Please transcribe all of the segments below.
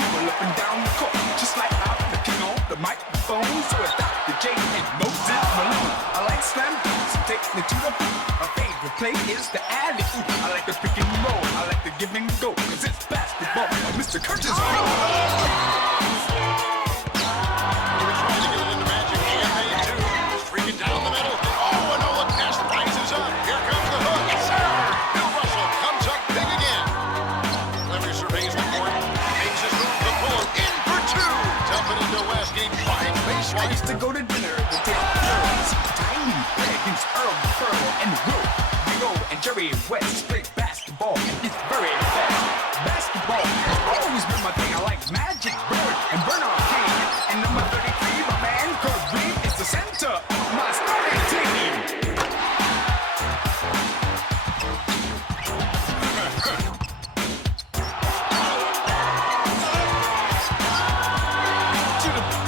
dribble up and down the court, just like I'm the king on the microphone. So it's Dr. J and Moses Malone. I like slam dunks and take me to the hoop. My favorite play is the alley-oop. I like the pick and roll, I like the give and go, cause it's basketball. Mr. Curtis down the middle. Oh, and Owen Ness rises up. Here comes the hook. Yes, sir. Bill Russell comes up big again. Clever surveys the court. Makes his move. The pull in for two. Dump it into West. Game 5. I used to go to dinner to take turns. Tiny against Earl, Pearl, and Will. Big O and Jerry West play basketball, and it's very fast. Basketball has always been my thing. I like Magic Bird and Bernard King. And number 33, my man Kareem is the center of my starting team.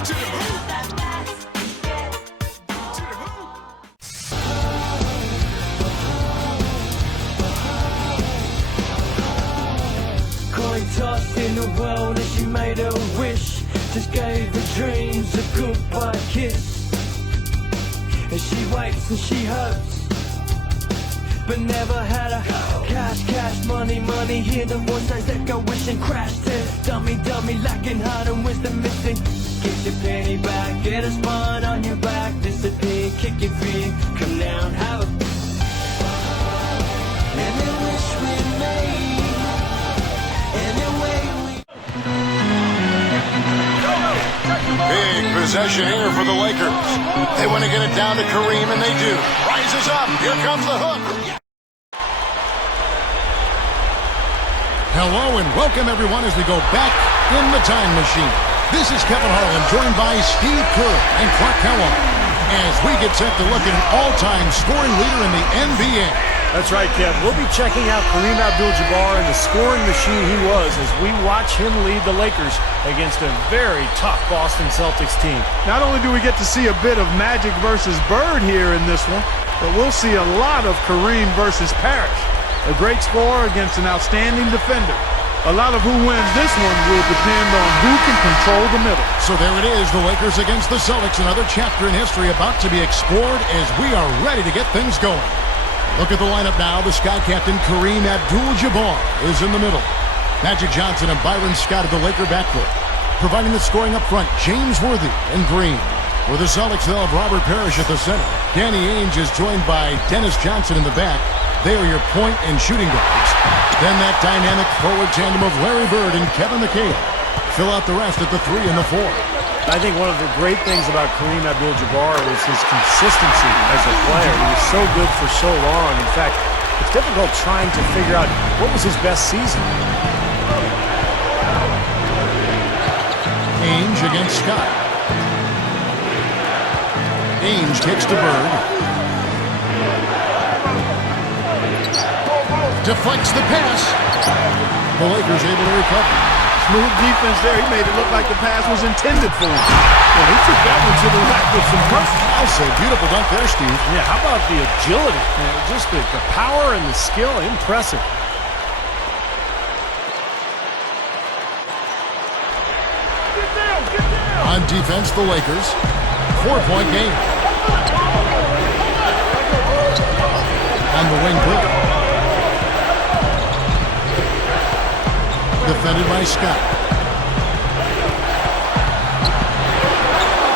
To the hoop. Coin tossed in the world and she made a wish. Just gave her dreams a goodbye kiss. And she waits and she hopes, but never had a cash, cash, money, money. Hear the voice says that go wishing, crash test. Dummy, dummy, lacking heart and wisdom missing. Get your penny back, get a spine on your back. Disappear, kick your feet, come down, have a any wish we made, any way we. Big possession here for the Lakers. They want to get it down to Kareem, and they do. Rises up. Here comes the hook. Hello and welcome everyone as we go back in the time machine. This is Kevin Harlan, joined by Steve Kerr and Clark Kellogg, as we get set to look at an all-time scoring leader in the NBA. That's right, Kev. We'll be checking out Kareem Abdul-Jabbar and the scoring machine he was as we watch him lead the Lakers against a very tough Boston Celtics team. Not only do we get to see a bit of Magic versus Bird here in this one, but we'll see a lot of Kareem versus Parrish. A great scorer against an outstanding defender. A lot of who wins this one will depend on who can control the middle. So there it is, the Lakers against the Celtics, another chapter in history about to be explored as we are ready to get things going. Look at the lineup now. The Sky captain Kareem Abdul-Jabbar is in the middle. Magic Johnson and Byron Scott at the Laker backcourt. Providing the scoring up front, James Worthy and Green. For the Celtics, they'll have Robert Parrish at the center. Danny Ainge is joined by Dennis Johnson in the back. They are your point and shooting guards. Then that dynamic forward tandem of Larry Bird and Kevin McHale fill out the rest at the 3 and the 4. I think one of the great things about Kareem Abdul-Jabbar was his consistency as a player. He was so good for so long. In fact, it's difficult trying to figure out what was his best season. Ainge against Scott. Ainge kicks to Bird. Deflects the pass. The Lakers able to recover. Smooth defense there. He made it look like the pass was intended for him. Well, he took that one to the rack with some purpose. I'll say beautiful dunk there, Steve. Yeah, how about the agility? Just the power and the skill, impressive. On defense, the Lakers. 4-point game. On the wing, Bird. Defended by Scott.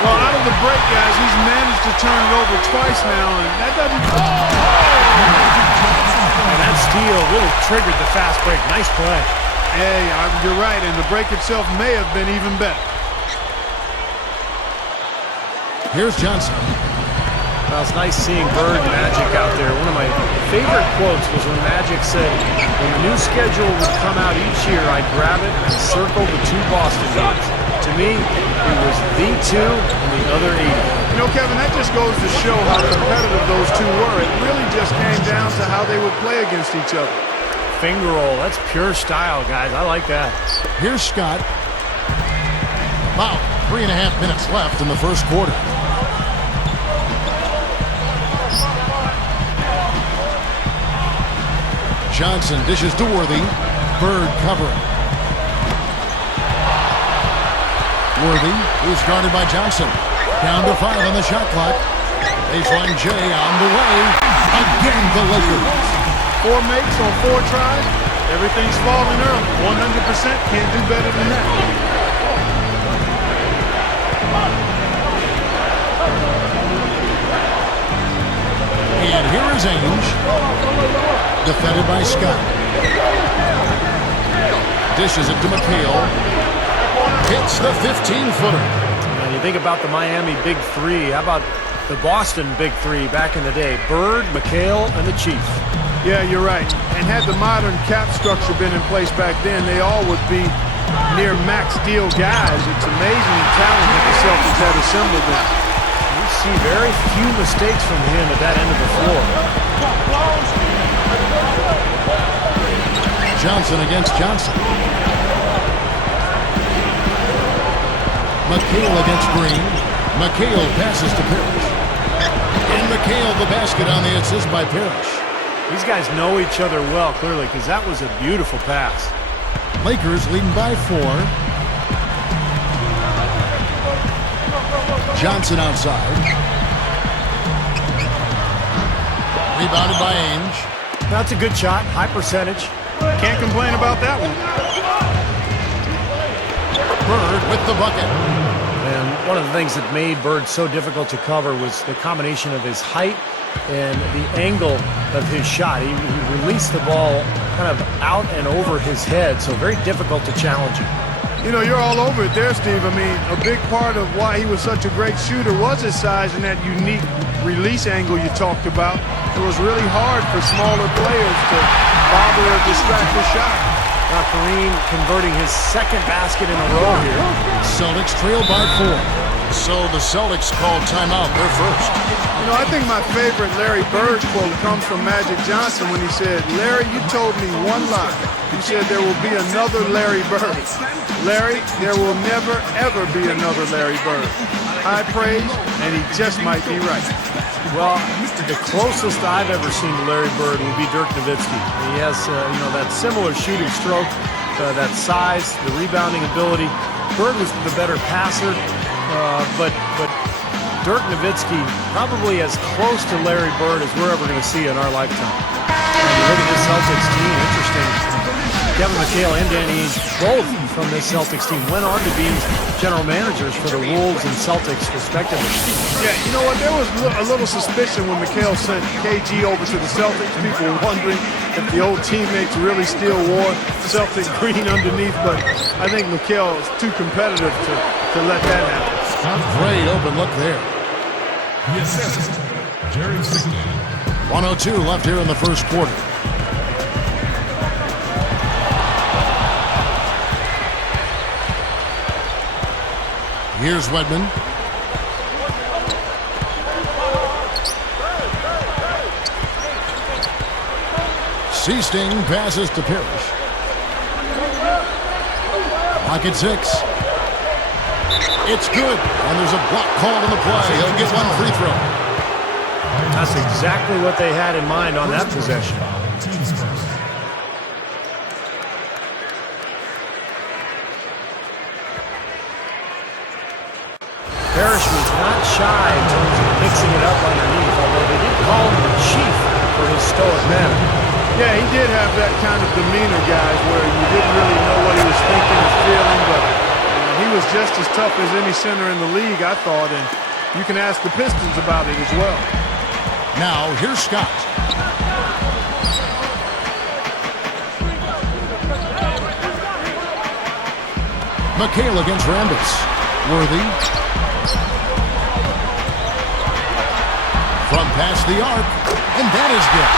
Well, out of the break, guys, he's managed to turn it over twice now, and that doesn't... And that steal really triggered the fast break. Nice play. Hey, you're right, and the break itself may have been even better. Here's Johnson. Well, it's nice seeing Bird and Magic out there. One of my favorite quotes was when Magic said, when the new schedule would come out each year, I'd grab it and circle the 2 Boston games. To me, it was the 2 and the other 80. You know, Kevin, that just goes to show how competitive those two were. It really just came down to how they would play against each other. Finger roll, that's pure style, guys. I like that. Here's Scott. About 3.5 minutes left in the first quarter. Johnson dishes to Worthy. Bird covering. Worthy is guarded by Johnson. Down to 5 on the shot clock. Baseline J on the way. Again, the Lakers. 4 makes on 4 tries. Everything's falling early. 100% can't do better than that. And here is Ainge. Defended by Scott. Dishes it to McHale. Hits the 15-footer. And you think about the Miami Big Three. How about the Boston Big Three back in the day? Bird, McHale, and the Chief. Yeah, you're right. And had the modern cap structure been in place back then, they all would be near max deal guys. It's amazing the talent that the Celtics had assembled them. You see very few mistakes from him at that end of the floor. Johnson against Johnson. McHale against Green. McHale passes to Parrish. And McHale the basket on the assist by Parrish. These guys know each other well, clearly, because that was a beautiful pass. Lakers leading by 4. Johnson outside. Rebounded by Ainge. That's a good shot, high percentage. Can't complain about that one. Bird with the bucket. And one of the things that made Bird so difficult to cover was the combination of his height and the angle of his shot. He released the ball kind of out and over his head, so very difficult to challenge him. You know, you're all over it there, Steve. I mean, a big part of why he was such a great shooter was his size and that unique release angle you talked about. It was really hard for smaller players to bother or distract the shot. Now Kareem converting his second basket in a row here. Celtics trail by 4. So the Celtics called timeout. They're first. You know, I think my favorite Larry Bird quote comes from Magic Johnson when he said, "Larry, you told me one lie. You said there will be another Larry Bird. Larry, there will never, ever be another Larry Bird." High praise, and he just might be right. Well, the closest I've ever seen to Larry Bird would be Dirk Nowitzki. He has, that similar shooting stroke, that size, the rebounding ability. Bird was the better passer, but Dirk Nowitzki probably as close to Larry Bird as we're ever going to see in our lifetime. And you look at this Celtics team, interesting. Kevin McHale and Danny Ainge, both from this Celtics team, went on to be general managers for the Wolves and Celtics, respectively. Yeah, you know what? There was a little suspicion when McHale sent KG over to the Celtics. People were wondering if the old teammates really still wore Celtic green underneath, but I think McHale is too competitive to let that happen. Great open look there. The assist, Jerry 102 left here in the first quarter. Here's Wedman. Seasting passes to Parrish. Pocket 6. It's good. And there's a block called on the play. He'll get one free throw. That's exactly what they had in mind on that possession. Parrish was not shy in terms of mixing it up underneath, although they did call him the Chief for his stoic manner. Yeah, he did have that kind of demeanor, guys, where you didn't really know what he was thinking or feeling, but he was just as tough as any center in the league, I thought, and you can ask the Pistons about it as well. Now, here's Scott. McHale against Rambis. Worthy. From past the arc, and that is good.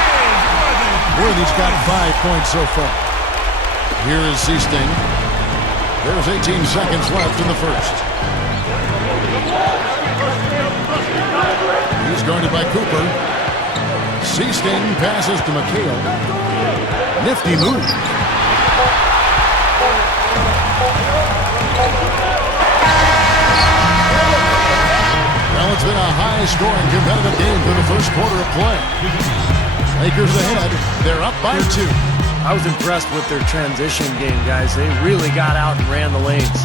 Worthy's got 5 points so far. Here is Seasting. There's 18 seconds left in the first. He's guarded by Cooper. Seasting passes to McHale. Nifty move. Well, it's been a high-scoring, competitive game for the first quarter of play. Lakers ahead. They're up by 2. I was impressed with their transition game, guys. They really got out and ran the lanes.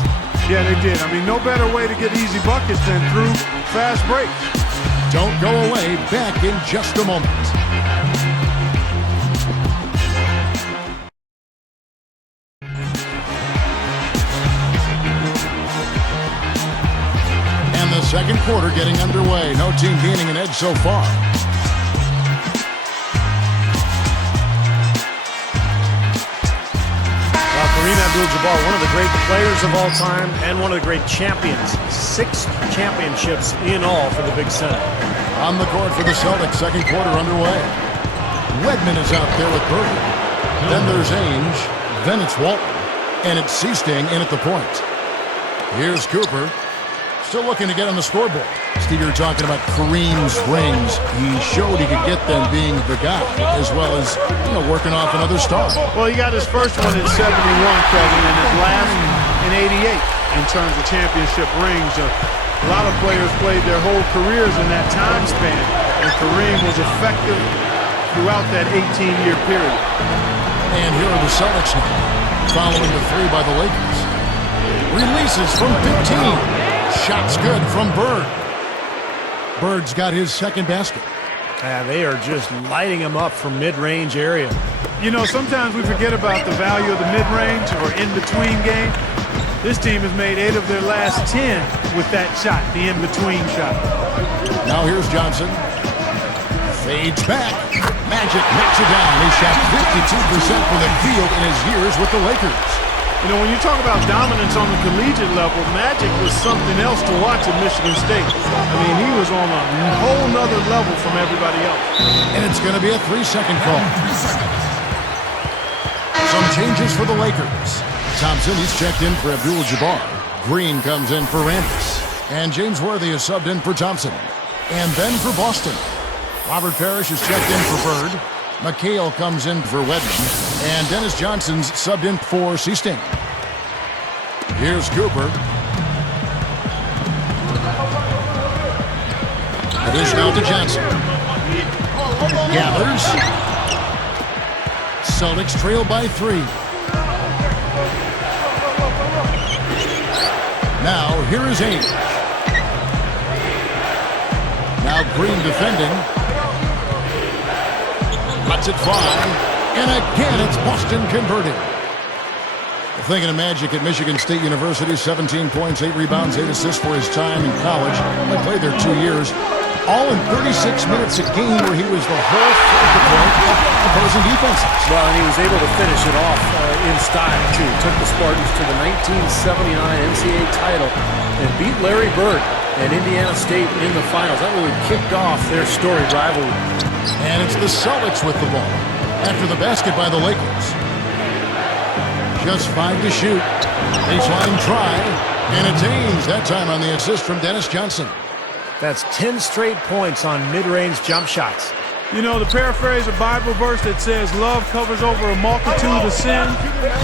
Yeah, they did. I mean, no better way to get easy buckets than through fast breaks. Don't go away. Back in just a moment. And the second quarter getting underway. No team gaining an edge so far. Kareem Abdul-Jabbar, one of the great players of all time and one of the great champions. 6 championships in all for the Big Center. On the court for the Celtics, second quarter underway. Wedman is out there with Bird. Then there's Ainge, then it's Walton, and it's Seasting in at the point. Here's Cooper, still looking to get on the scoreboard. Steve, you're talking about Kareem's rings. He showed he could get them being the guy, as well as, working off another star. Well, he got his first one in 71, Kevin, and his last in 88 in terms of championship rings. A lot of players played their whole careers in that time span, and Kareem was effective throughout that 18-year period. And here are the Celtics now, following the 3 by the Lakers. Releases from 15. Shots good from Bird. Bird's got his second basket. They are just lighting him up from mid-range area. Sometimes we forget about the value of the mid-range or in-between game. This team has made 8 of their last 10 with that shot, the in-between shot. Now here's Johnson. Fades back. Magic knocks it down. He shot 52% from the field in his years with the Lakers. When you talk about dominance on the collegiate level, Magic was something else to watch at Michigan State. I mean, he was on a whole nother level from everybody else. And it's going to be a 3-second call. Some changes for the Lakers. Thompson, he's checked in for Abdul-Jabbar. Green comes in for Randis. And James Worthy is subbed in for Thompson. And then for Boston, Robert Parrish is checked in for Bird. McHale comes in for Wedman. And Dennis Johnson's subbed in for Seasting. Here's Cooper. Dish out to Johnson. Gathers. Celtics trail by 3. Now here is Ainge. Now Green defending. Lets it fly. And again, it's Boston converted. Thinking of Magic at Michigan State University, 17 points, 8 rebounds, 8 assists for his time in college. He played there 2 years. All in 36 minutes a game where he was the whole focal point of opposing defenses. Well, and he was able to finish it off in style, too. Took the Spartans to the 1979 NCAA title and beat Larry Bird and Indiana State in the finals. That really kicked off their storied rivalry. And it's the Celtics with the ball after the basket by the Lakers. Just 5 to shoot. Baseline try. And it's Ainge, that time on the assist from Dennis Johnson. That's 10 straight points on mid-range jump shots. To paraphrase a Bible verse that says, love covers over a multitude of sin,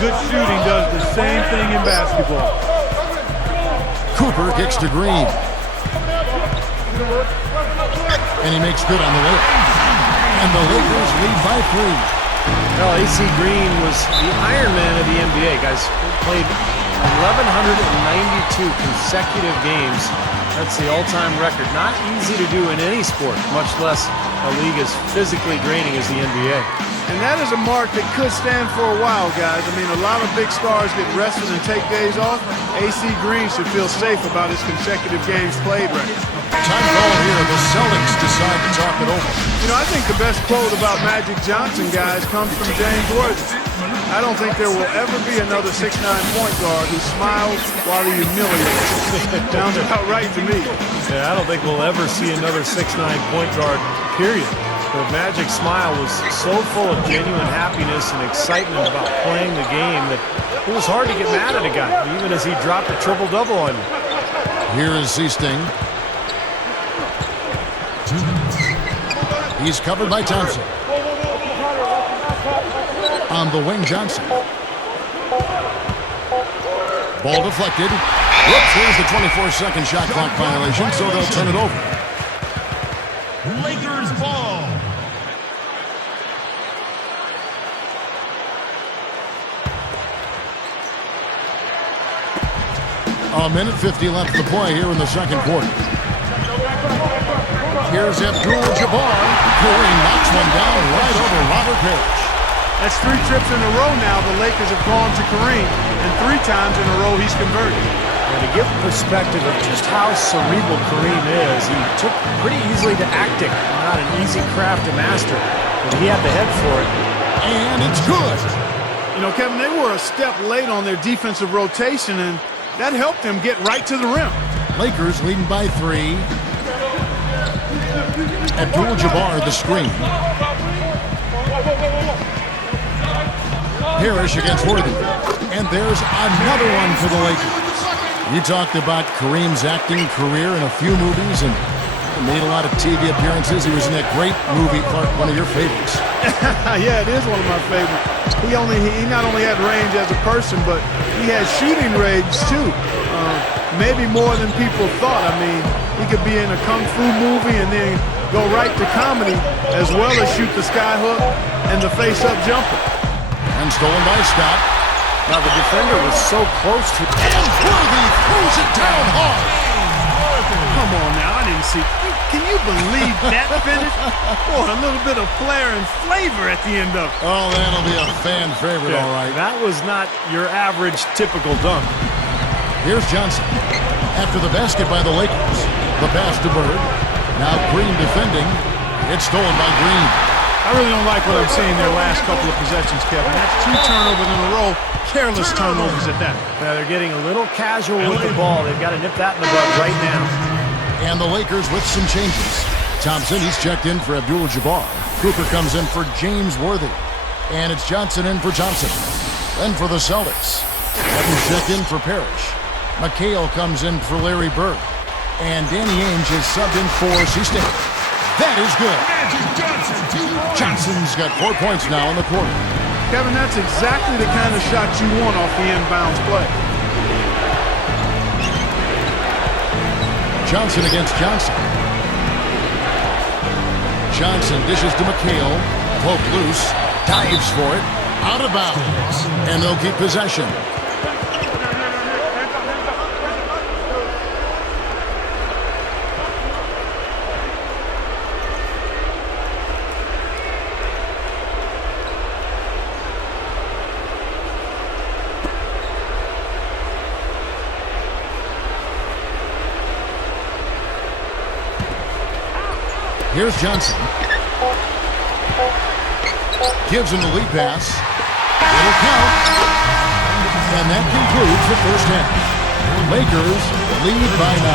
good shooting does the same thing in basketball. Cooper kicks to Green. And he makes good on the layup. And the Lakers lead by 3. Well, A.C. Green was the Iron Man of the NBA. Guys played 1,192 consecutive games. That's the all-time record. Not easy to do in any sport, much less a league as physically draining as the NBA. And that is a mark that could stand for a while, guys. I mean, a lot of big stars get rested and take days off. A.C. Green should feel safe about his consecutive games played record. Time call here. The Celtics decide to talk it over. I think the best quote about Magic Johnson, guys, comes from James Worthy. I don't think there will ever be another 6'9" point guard who smiles while he humiliates. Sounds about right to me. Yeah, I don't think we'll ever see another 6'9" point guard, period. The Magic's smile was so full of genuine happiness and excitement about playing the game that it was hard to get mad at a guy, even as he dropped a triple-double on you. Here is Seasting. He's covered by Thompson. On the wing, Johnson. Ball deflected. Whoops, here's the 24-second shot clock violation, so they'll turn it over. Lakers ball. A minute 50 left to play here in the second quarter. Here's Abdul-Jabbar. Kareem knocks one down right over Robert Parrish. That's 3 trips in a row now the Lakers have gone to Kareem, and 3 times in a row he's converted. And to give perspective of just how cerebral Kareem is, he took pretty easily to acting. Not an easy craft to master, but he had the head for it. And it's good. You know, Kevin, they were a step late on their defensive rotation, and that helped them get right to the rim. Lakers leading by 3. Abdul-Jabbar the screen. Parrish against Worthy. And there's another one for the Lakers. You talked about Kareem's acting career in a few movies and made a lot of TV appearances. He was in that great movie, Clark, one of your favorites. Yeah, it is one of my favorites. He not only had range as a person, but he had shooting range too. Maybe more than people thought. I mean, he could be in a kung fu movie and then go right to comedy, as well as shoot the sky hook and the face-up jumper. And stolen by Scott. Now the defender was so close to... And Worthy throws it down hard. Come on now, I didn't see. Can you believe that finish? Boy, a little bit of flair and flavor at the end of it. Oh, that'll be a fan favorite, all right. That was not your average typical dunk. Here's Johnson. After the basket by the Lakers. The pass to Bird. Now Green defending. It's stolen by Green. I really don't like what I'm seeing their last couple of possessions, Kevin. That's 2 turnovers in a row. Careless turnovers at that. They're getting a little casual with the ball. They've got to nip that in the bud right now. And the Lakers with some changes. Thompson, he's checked in for Abdul-Jabbar. Cooper comes in for James Worthy. And it's Johnson in for Thompson. Then for the Celtics. Evans checked in for Parrish. McHale comes in for Larry Bird. And Danny Ainge is subbed in for C-State. That is good. Johnson's got 4 points now in the quarter. Kevin, that's exactly the kind of shot you want off the inbounds play. Johnson against Johnson. Johnson dishes to McHale. Poke loose. Dives for it. Out of bounds. And they'll keep possession. Here's Johnson. Gives him the lead pass. It'll count. And that concludes the first half. Lakers lead by 9.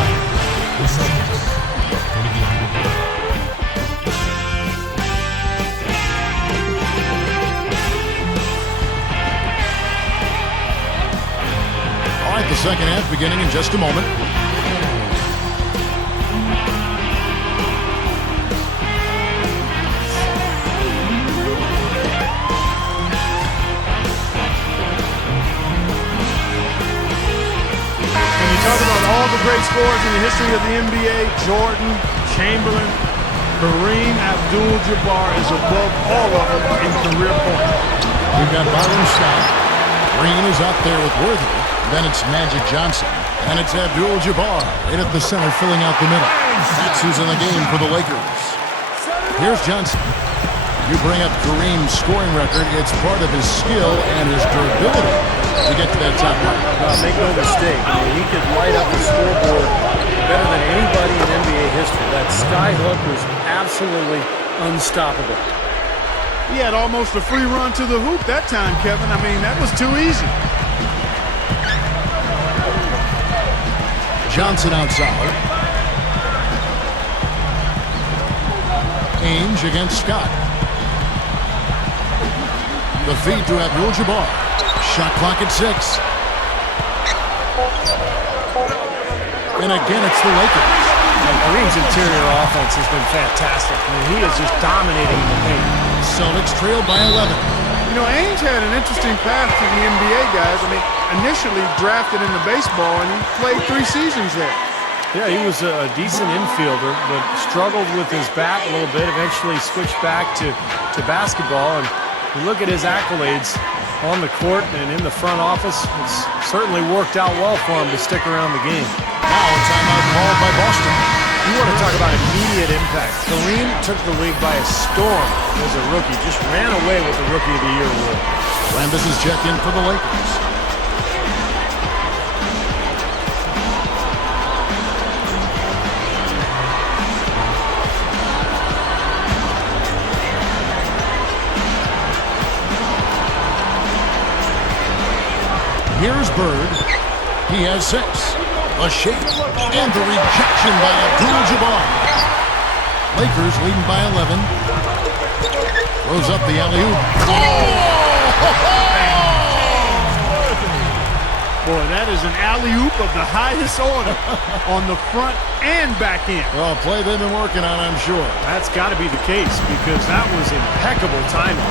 All right, the second half beginning in just a moment. Talk about all the great scorers in the history of the NBA, Jordan, Chamberlain, Kareem Abdul-Jabbar is above all of them in career points. We've got Byron Scott. Green is up there with Worthy. Then it's Magic Johnson. And it's Abdul-Jabbar right at the center, filling out the middle. That's who's in the game for the Lakers. Here's Johnson. You bring up Kareem's scoring record. It's part of his skill and his durability to get to that top line. Make no mistake. I mean, he could light up the scoreboard better than anybody in NBA history. That sky hook was absolutely unstoppable. He had almost a free run to the hoop that time, Kevin. I mean, that was too easy. Johnson outside. Ainge against Scott. The feed to Abdul-Jabbar. Shot clock at 6. And again, it's the Lakers. And Kareem's interior offense has been fantastic. I mean, he is just dominating the paint. Celtics trailed by 11. You know, Ainge had an interesting path to the NBA, guys. I mean, initially drafted into baseball, and he played 3 seasons there. Yeah, he was a decent infielder, but struggled with his bat a little bit. Eventually switched back to basketball, and you look at his accolades. on the court and in the front office. It's certainly worked out well for him to stick around the game. Now a timeout called by Boston. You want to talk about immediate impact. Kareem took the league by a storm as a rookie. Just ran away with the Rookie of the Year award. Rambis is checked in for the Lakers. Here's Bird. He has 6. A shake. And the rejection by Abdul-Jabbar. Lakers leading by 11. Throws up the alley-oop. Boy, that is an alley-oop of the highest order on the front and back end. Well, a play they've been working on, I'm sure. That's got to be the case because that was impeccable timing.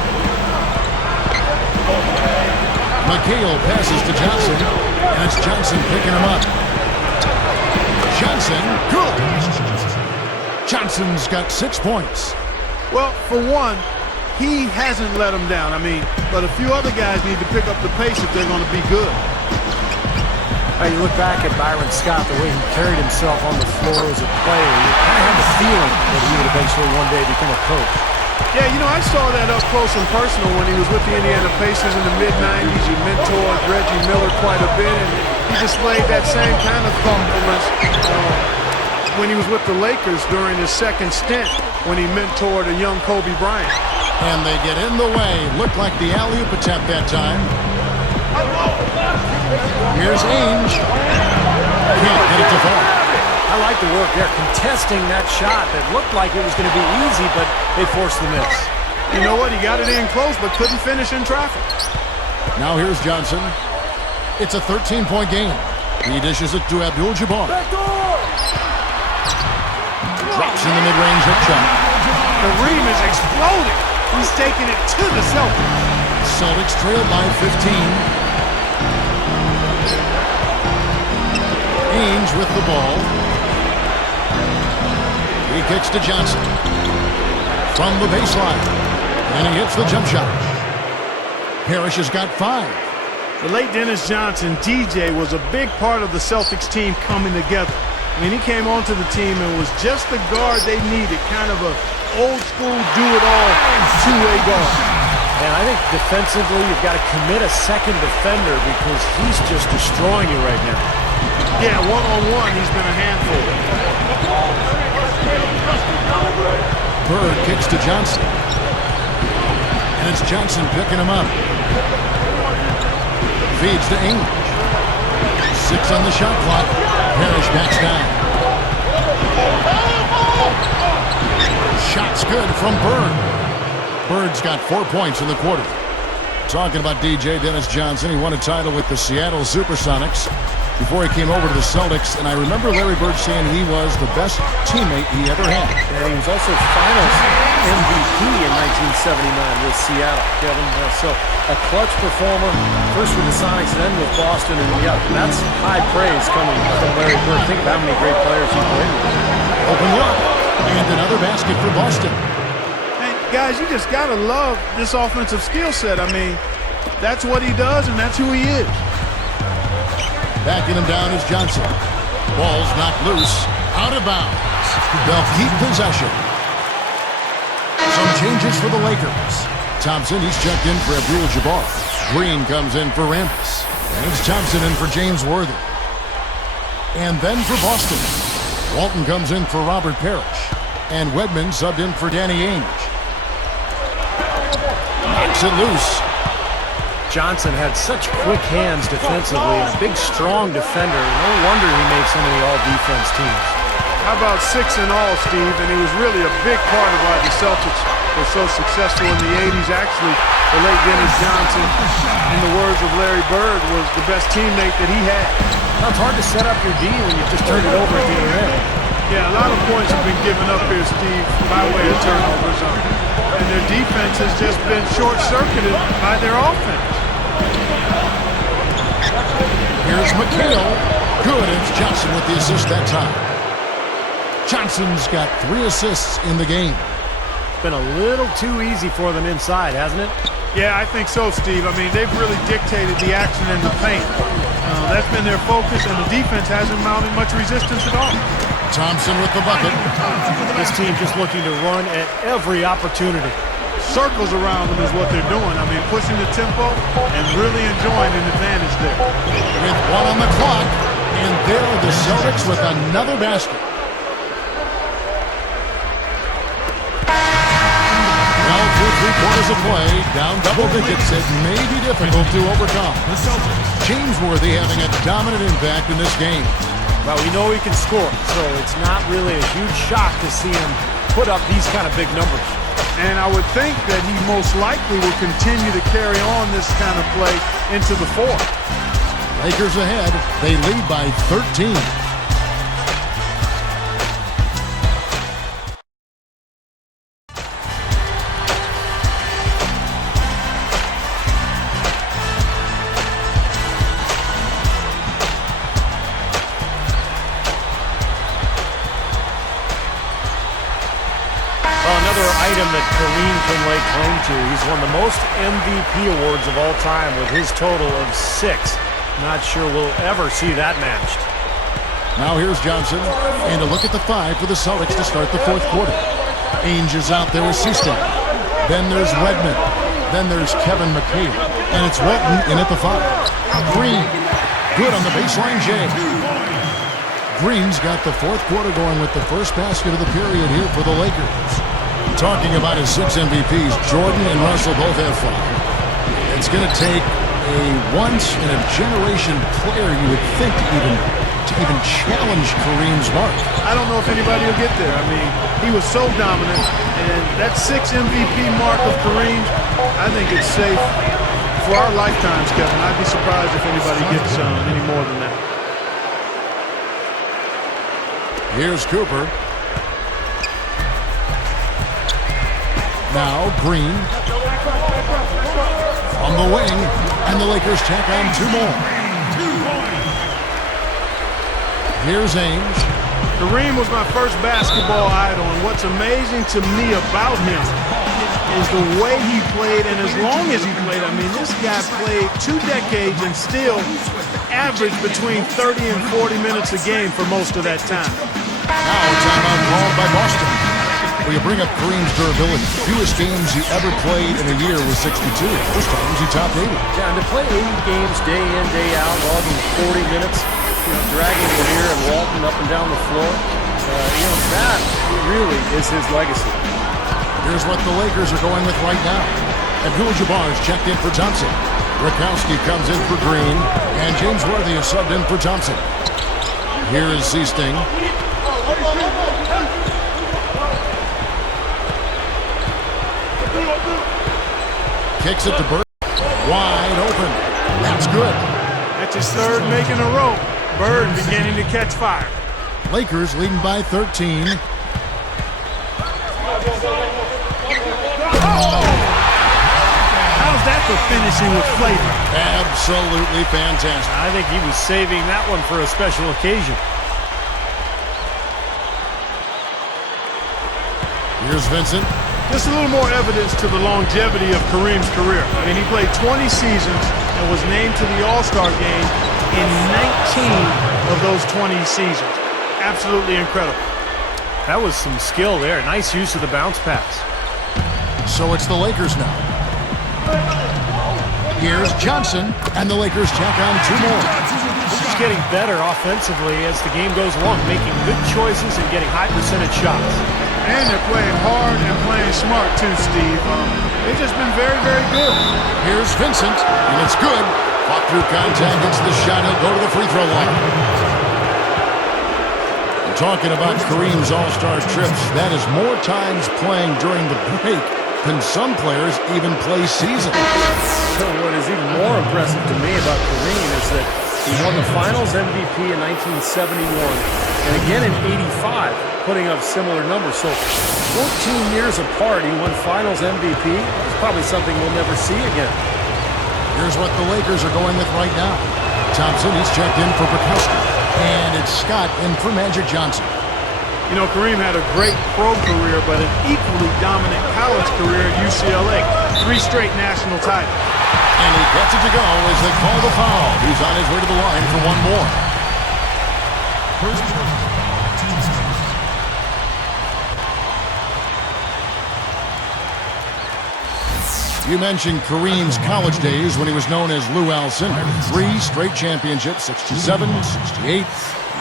McHale passes to Johnson, and it's Johnson picking him up. Johnson, good. Johnson's got 6 points. Well, for one, he hasn't let him down. I mean, but a few other guys need to pick up the pace if they're going to be good. You look back at Byron Scott, the way he carried himself on the floor as a player. You kind of had the feeling that he would eventually one day become a coach. Yeah, you know, I saw that up close and personal when he was with the Indiana Pacers in the mid-'90s. He mentored Reggie Miller quite a bit, and he displayed that same kind of thoughtfulness when he was with the Lakers during his second stint when he mentored a young Kobe Bryant. And they get in the way. Looked like the alley-oop attempt that time. Here's Ainge. Can't get it to fall. I like the work there, contesting that shot that looked like it was going to be easy, but they forced the miss. You know what? He got it in close, but couldn't finish in traffic. Now here's Johnson. It's a 13-point game. He dishes it to Abdul-Jabbar. Drops in the mid-range hook shot. Kareem is exploding. He's taking it to the Celtics. Celtics trail by 15. Ainge with the ball. He kicks to Johnson. From the baseline. And he hits the jump shot. Parrish has got 5. The late Dennis Johnson, DJ, was a big part of the Celtics team coming together. I mean, he came onto the team and was just the guard they needed, kind of a old-school, do-it-all, two-way guard. And I think defensively, you've got to commit a second defender because he's just destroying you right now. Yeah, one-on-one, he's been a handful. Bird kicks to Johnson. And it's Johnson picking him up. Feeds to Ainge. 6 on the shot clock. Parrish backs down. Shot's good from Bird. Bird's got 4 points in the quarter. Talking about DJ Dennis Johnson, he won a title with the Seattle Supersonics before he came over to the Celtics, and I remember Larry Bird saying he was the best teammate he ever had. And he was also Finals MVP in 1979 with Seattle, Kevin. So a clutch performer, first with the Sonics, then with Boston, and yeah, that's high praise coming from Larry Bird. Think about how many great players he played with. Open look, and another basket for Boston. Hey, guys, you just got to love this offensive skill set. I mean, that's what he does, and that's who he is. Backing him down is Johnson. Ball's knocked loose. Out of bounds. They'll keep possession. Some changes for the Lakers. Thompson, he's checked in for Abdul-Jabbar. Green comes in for Rambis. And it's Thompson in for James Worthy. And then for Boston, Walton comes in for Robert Parrish. And Wedman subbed in for Danny Ainge. Knocks it loose. Johnson had such quick hands defensively, a big, strong defender. No wonder he made so many all-defense teams. How about 6 in all, Steve? And he was really a big part of why the Celtics were so successful in the 80s. Actually, the late Dennis Johnson, in the words of Larry Bird, was the best teammate that he had. Now, it's hard to set up your D when you just turned it over at the other end. Yeah, a lot of points have been given up here, Steve, by way of turnovers. And their defense has just been short-circuited by their offense. Here's McHale. Good. It's Johnson with the assist that time. Johnson's got 3 assists in the game. Been a little too easy for them inside, hasn't it? Yeah, I think so, Steve. I mean, they've really dictated the action in the paint. That's been their focus, and the defense hasn't mounted much resistance at all. Thompson with the bucket. This team just looking to run at every opportunity. Circles around them is what they're doing. I mean, pushing the tempo and really enjoying an advantage there. With 1 on the clock, and there are the Celtics with another basket. Well, through 3 quarters of play, down double digits, it may be difficult to overcome. James Worthy having a dominant impact in this game. Well, we know he can score, so it's not really a huge shock to see him put up these kind of big numbers. And I would think that he most likely will continue to carry on this kind of play into the 4th. Lakers ahead. They lead by 13. Item that Kareem can lay claim to. He's won the most MVP awards of all time with his total of 6. Not sure we'll ever see that matched. Now here's Johnson, and a look at the 5 for the Celtics to start the 4th quarter. Ainge is out there with Sistan. Then there's Wedman. Then there's Kevin McHale. And it's Walton in at the 5. Green. Good on the baseline, Jay. Green's got the 4th quarter going with the first basket of the period here for the Lakers. Talking about his 6 MVPs, Jordan and Russell both have 5. It's going to take a once-in-a-generation player, you would think, to even challenge Kareem's mark. I don't know if anybody will get there. I mean, he was so dominant, and that 6 MVP mark of Kareem, I think it's safe for our lifetimes, Kevin. I'd be surprised if anybody gets any more than that. Here's Cooper. Now Green on the wing, and the Lakers tack on 2 more. Here's Ainge. Kareem was my first basketball idol, and what's amazing to me about him is the way he played, and as long as he played. I mean, this guy played 2 decades and still averaged between 30 and 40 minutes a game for most of that time. Now timeout called by Boston. Well, you bring up Kareem's durability. Fewest games he ever played in a year was 62. Most times he topped 80. Yeah, and to play 80 games day in, day out, logging 40 minutes, dragging Venir and Walton up and down the floor, that really is his legacy. Here's what the Lakers are going with right now. Abdul-Jabbar is checked in for Thompson. Rakowski comes in for Green, and James Worthy is subbed in for Thompson. Here is Sistan. Kicks it to Bird. Wide open. That's good. That's his 3rd make in a row. Bird beginning to catch fire. Lakers leading by 13. How's that for finishing with flavor? Absolutely fantastic. I think he was saving that one for a special occasion. Here's Vincent. Just a little more evidence to the longevity of Kareem's career. I mean, he played 20 seasons and was named to the All-Star game in 19 of those 20 seasons. Absolutely incredible. That was some skill there. Nice use of the bounce pass. So it's the Lakers now. Here's Johnson, and the Lakers tack on 2 more. Just getting better offensively as the game goes along, making good choices and getting high percentage shots. And they're playing hard and playing smart too, Steve. They've just been very, very good. Here's Vincent, and it's good. Fought through contact, gets the shot, he'll go to the free throw line. We're talking about Kareem's all-star trips. That is more times playing during the break than some players even play seasons. So what is even more impressive to me about Kareem is that he won the Finals MVP in 1971 and again in 85, putting up similar numbers. So 14 years apart, he won Finals MVP. It's probably something we'll never see again. Here's what the Lakers are going with right now. Thompson, he's checked in for Rakowski. And it's Scott in for Magic Johnson. You know, Kareem had a great pro career, but an equally dominant college career at UCLA. 3 straight national titles. And he gets it to go as they call the foul. He's on his way to the line for one more. First person, team service. You mentioned Kareem's college days when he was known as Lou Alcindor. 3 straight championships, 67, 68,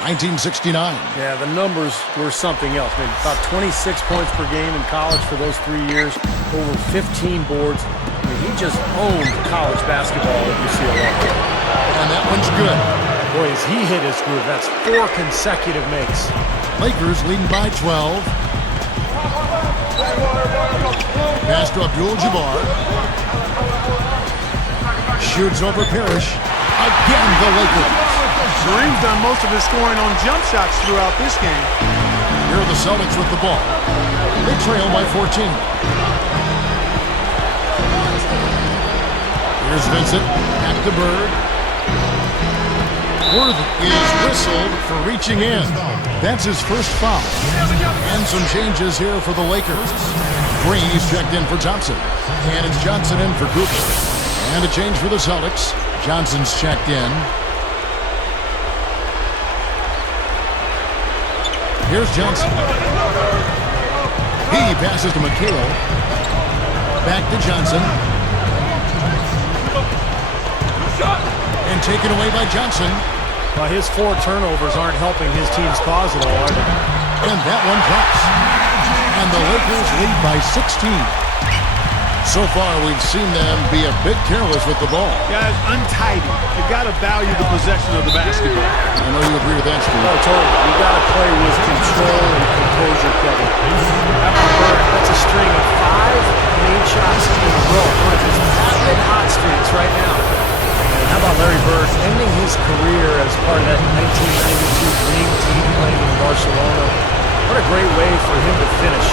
1969. Yeah, the numbers were something else. Maybe about 26 points per game in college for those 3 years, over 15 boards. I mean, he just owned college basketball at UCLA. And that one's good. Boy, as he hit his groove, that's 4 consecutive makes. Lakers leading by 12. Pass to Abdul-Jabbar. Shoots over Parrish. Again, the Lakers. Kareem's done most of his scoring on jump shots throughout this game. Here are the Celtics with the ball. They trail by 14. Here's Vincent. Back to Bird. Worth is whistled for reaching in. That's his first foul. And some changes here for the Lakers. Green's checked in for Johnson. And it's Johnson in for Cooper. And a change for the Celtics. Johnson's checked in. Here's Johnson. He passes to McHale. Back to Johnson. And taken away by Johnson. Well, his 4 turnovers aren't helping his team's cause at all, are they? And that one drops. And the Lakers lead by 16. So far, we've seen them be a bit careless with the ball. Guys, untidy. You've got to value the possession of the basketball. I know you agree with that, Steve. Oh, totally. You got to play with control and composure, Kevin. That's a string of 5 made shots in a row. One of his patented hot streaks right now. And how about Larry Bird ending his career as part of that 1992 Dream Team playing in Barcelona? What a great way for him to finish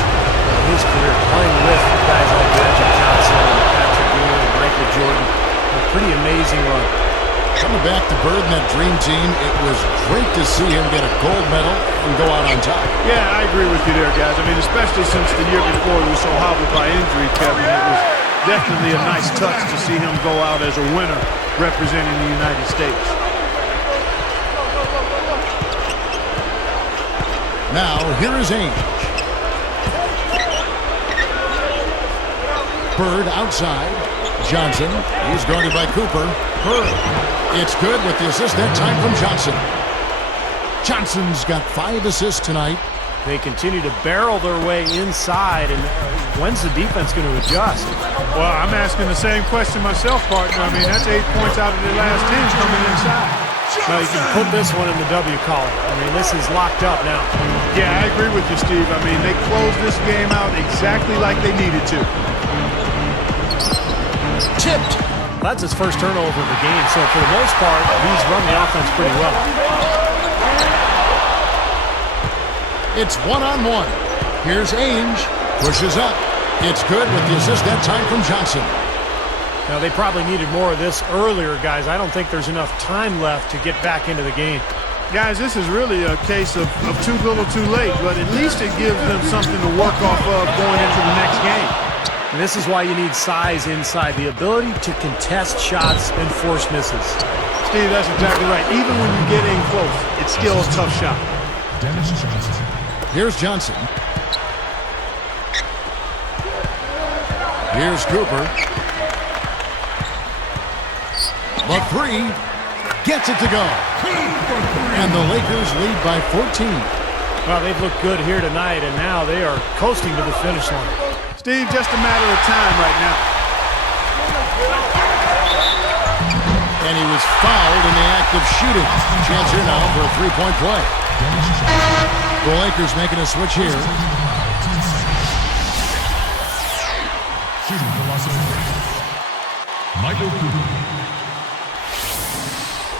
his career, playing with guys like Magic Johnson and Patrick Ewing and Michael Jordan. A pretty amazing run. Coming back to Bird and that dream team, it was great to see him get a gold medal and go out on top. Yeah, I agree with you there, guys. I mean, especially since the year before he was so hobbled by injury, Kevin. It was definitely a nice touch to see him go out as a winner representing the United States. Now, here is Ainge. Bird outside. Johnson. He's guarded by Cooper. Bird. It's good with the assist that time from Johnson. Johnson's got 5 assists tonight. They continue to barrel their way inside, and when's the defense going to adjust? Well, I'm asking the same question myself, partner. I mean, that's 8 points out of their last 10 coming inside. Well, you can put this one in the W column. I mean, this is locked up now. Yeah, I agree with you, Steve. I mean, they closed this game out exactly like they needed to. Tipped. That's his first turnover of the game, so for the most part, he's run the offense pretty well. It's 1-on-1. Here's Ainge. Pushes up. It's good with the assist that time from Johnson. Now, they probably needed more of this earlier, guys. I don't think there's enough time left to get back into the game. Guys, this is really a case of too little too late, but at least it gives them something to work off of going into the next game. And this is why you need size inside, the ability to contest shots and force misses. Steve, that's exactly right. Even when you get in close, it's still a tough shot. Dennis Johnson. Here's Johnson. Here's Cooper. The 3 gets it to go. And the Lakers lead by 14. Well, they've looked good here tonight, and now they are coasting to the finish line. Steve, just a matter of time right now. And he was fouled in the act of shooting. Chance here now for a 3-point play. The Lakers making a switch here. Shooting for Los Angeles. Michael Cooper.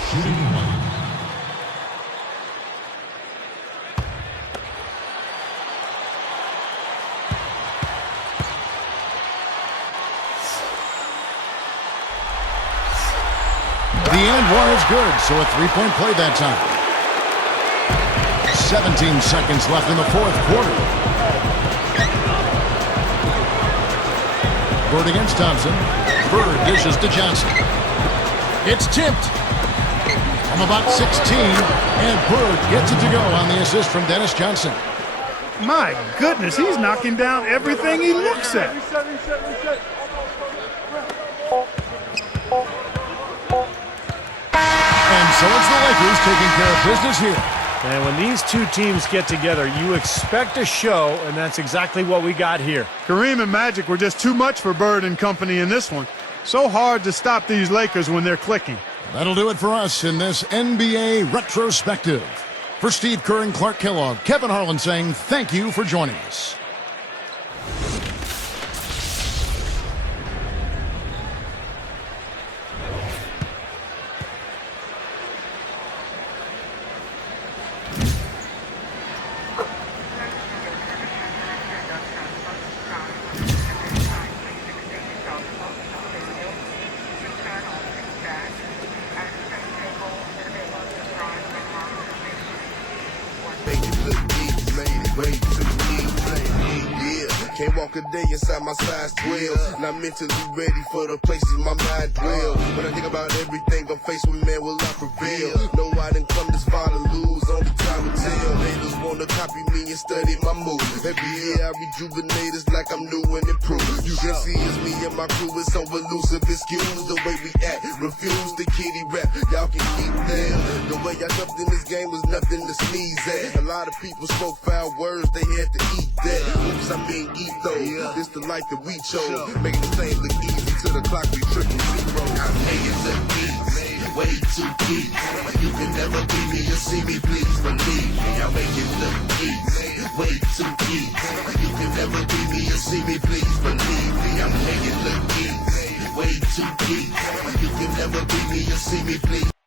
Shooting 1. The and one is good, so a 3-point play that time. 17 seconds left in the 4th quarter. Bird against Thompson. Bird dishes to Johnson. It's tipped from about 16, and Bird gets it to go on the assist from Dennis Johnson. My goodness, he's knocking down everything he looks at. And so it's the Lakers taking care of business here. And when these two teams get together, you expect a show, and that's exactly what we got here. Kareem and Magic were just too much for Bird and company in this one. So hard to stop these Lakers when they're clicking. That'll do it for us in this NBA retrospective. For Steve Kerr and Clark Kellogg, Kevin Harlan saying thank you for joining us. Can't walk a day inside my size 12. Not mentally ready for the places my mind dwell. When I think about everything I'm faced with, man, will I prevail? No, I didn't come this far to lose, only time will tell. Haters wanna copy me and study my moves. Every year I rejuvenate, it's like I'm new and improved. You can see it's me and my crew, it's so elusive. Excuse the way we act, refuse the kitty rap. Y'all can keep that. The way I jumped in this game was nothing to sneeze at. A lot of people spoke foul words, they had to eat that. Oops, I mean eat though. This the life that we chose. Making the same look easy to the clock we triple zero. I'm making the beats way too deep. You can never be me or see me, please believe me. I'm making the beats way too deep. You can never be me or see me, please believe me. I'm making the beats way too deep. You can never be me or see me, please.